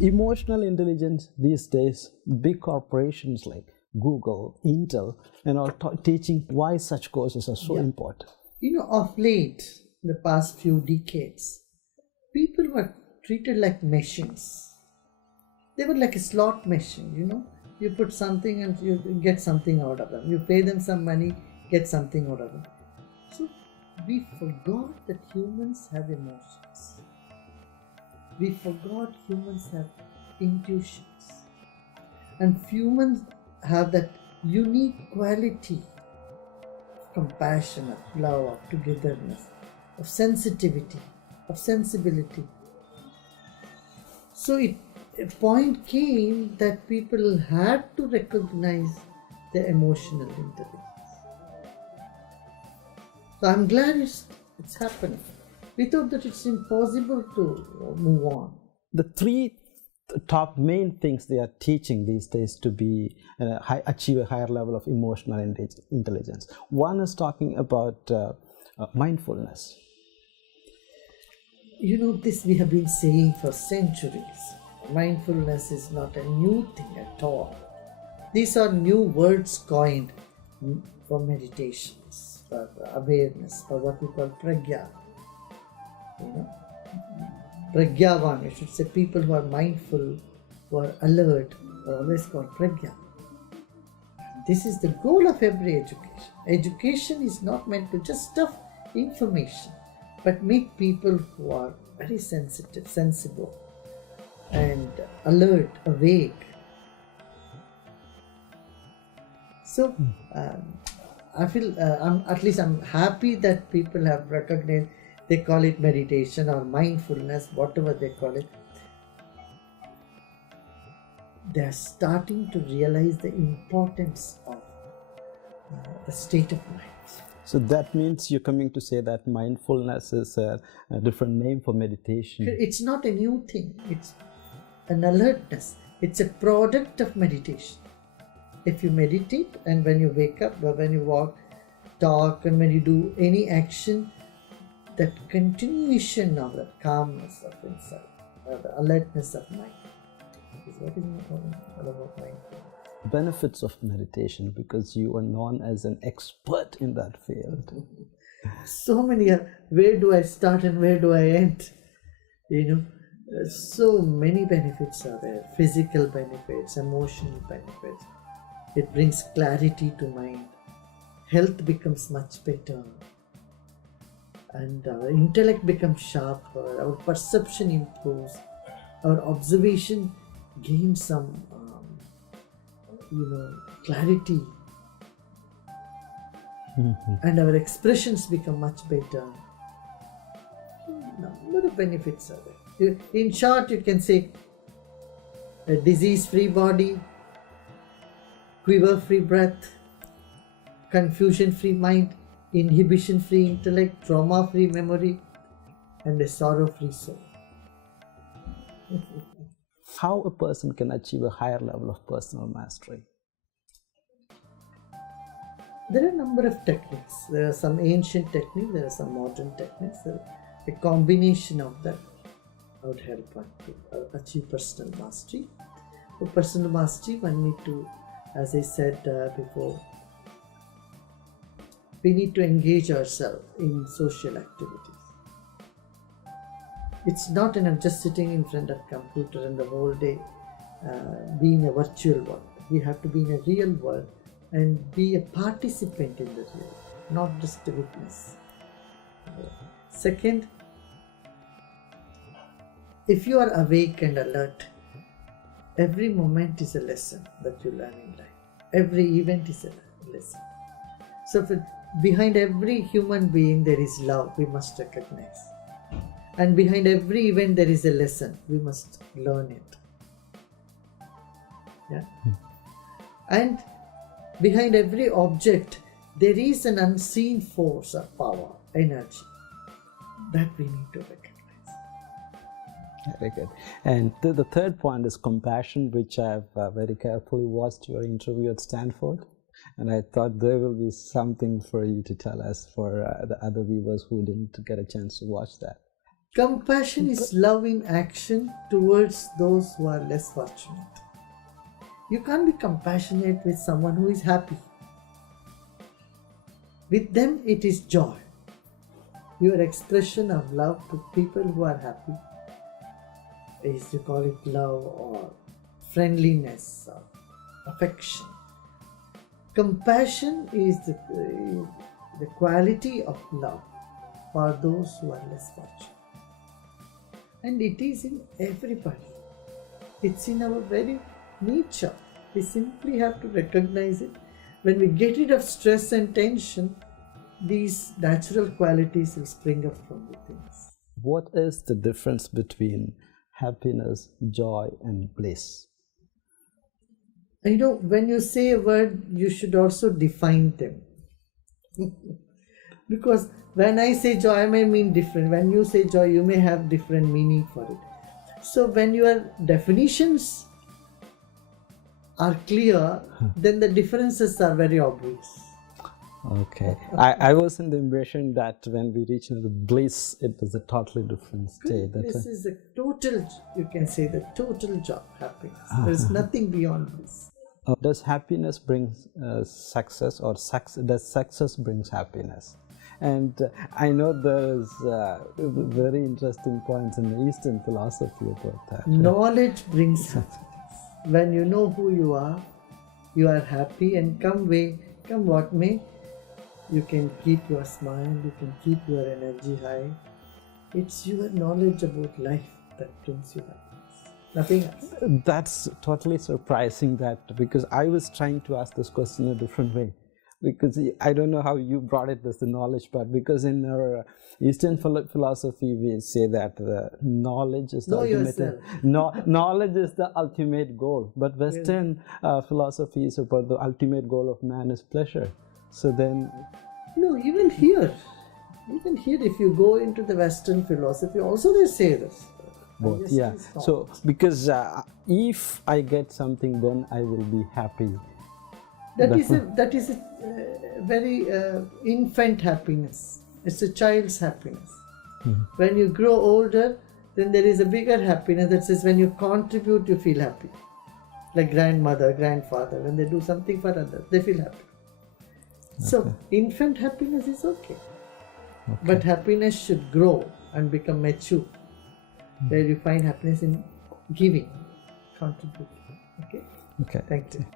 Emotional intelligence these days, big corporations like Google, Intel, and all teaching why such courses are so important. Of late, the past few decades, people were treated like machines. They were like a slot machine. You put something and you get something out of them. You pay them some money, get something out of them. So we forgot that humans have emotions. We forgot humans have intuitions. And humans have that unique quality of compassion, of love, of togetherness, of sensitivity, of sensibility. So a point came that people had to recognize their emotional intelligence. So I'm glad it's happening. We thought that it's impossible to move on. The three top main things they are teaching these days to be achieve a higher level of emotional intelligence. One is talking about mindfulness. This we have been saying for centuries. Mindfulness is not a new thing at all. These are new words coined for meditations, for awareness, for what we call pragya. Pragyavan, I should say, people who are mindful, who are alert, are always called pragya. This is the goal of every education. Education is not meant to just stuff information, but make people who are very sensitive, sensible, and alert, awake. So, I feel, I'm happy that people have recognized. They call it meditation or mindfulness, whatever they call it. They are starting to realize the importance of the state of mind. So that means you're coming to say that mindfulness is a different name for meditation. It's not a new thing. It's an alertness. It's a product of meditation. If you meditate, and when you wake up, or when you walk, talk, and when you do any action, that continuation of the calmness of inside, or the alertness of mind, is what is all about mindfulness. Benefits of meditation, because you are known as an expert in that field. So many where do I start and where do I end? So many benefits are there. Physical benefits, emotional benefits. It brings clarity to mind. Health becomes much better. And our intellect becomes sharper, our perception improves, our observation gains some, clarity, and our expressions become much better. Number of benefits are there. In short, you can say a disease-free body, quiver-free breath, confusion-free mind, inhibition-free intellect, trauma-free memory, and a sorrow-free soul. How a person can achieve a higher level of personal mastery? There are a number of techniques. There are some ancient techniques, there are some modern techniques. A combination of that would help one to achieve personal mastery. For personal mastery, one need to, as I said before, we need to engage ourselves in social activities. It's not enough just sitting in front of a computer and the whole day being a virtual world. We have to be in a real world and be a participant in the real world, not just a witness. Second, if you are awake and alert, every moment is a lesson that you learn in life. Every event is a lesson. So behind every human being there is love, we must recognize. And behind every event there is a lesson, we must learn it. Yeah? And behind every object there is an unseen force of power, energy, that we need to recognize. Very good. And the third point is compassion, which I've very carefully watched your interview at Stanford. And I thought there will be something for you to tell us for the other viewers who didn't get a chance to watch that. Compassion is love in action towards those who are less fortunate. You can't be compassionate with someone who is happy. With them, it is joy. Your expression of love to people who are happy is, you call it love or friendliness or affection. Compassion is the quality of love for those who are less fortunate. And it is in everybody. It's in our very nature. We simply have to recognize it. When we get rid of stress and tension, these natural qualities will spring up from within us. What is the difference between happiness, joy, and bliss? You know, when you say a word, you should also define them. Because when I say joy, I may mean different. When you say joy, you may have different meaning for it. So when your definitions are clear, then the differences are very obvious. Okay. I was in the impression that when we reach the bliss, it is a totally different state. This is a total, you can say, the total joy, happiness. There is nothing beyond this. Does happiness bring success, or does success brings happiness? And I know there is very interesting points in the Eastern philosophy about that. Knowledge brings happiness. When you know who you are happy, and come what may, you can keep your smile, you can keep your energy high. It's your knowledge about life that brings you happiness, nothing else. That's totally surprising, that because I was trying to ask this question a different way. Because I don't know how you brought it as the knowledge part, because in our Eastern philosophy we say that the knowledge is the knowledge is the ultimate goal, but Western philosophy is about the ultimate goal of man is pleasure. So then, no, even here, if you go into the Western philosophy, also they say this. Both, yeah. So because if I get something, then I will be happy. That is a very infant happiness. It's a child's happiness. Mm-hmm. When you grow older, then there is a bigger happiness that says when you contribute, you feel happy. Like grandmother, grandfather, when they do something for others, they feel happy. Okay. So infant happiness is okay. But happiness should grow and become mature, where you find happiness in giving, contributing. Okay? Okay. Thank you.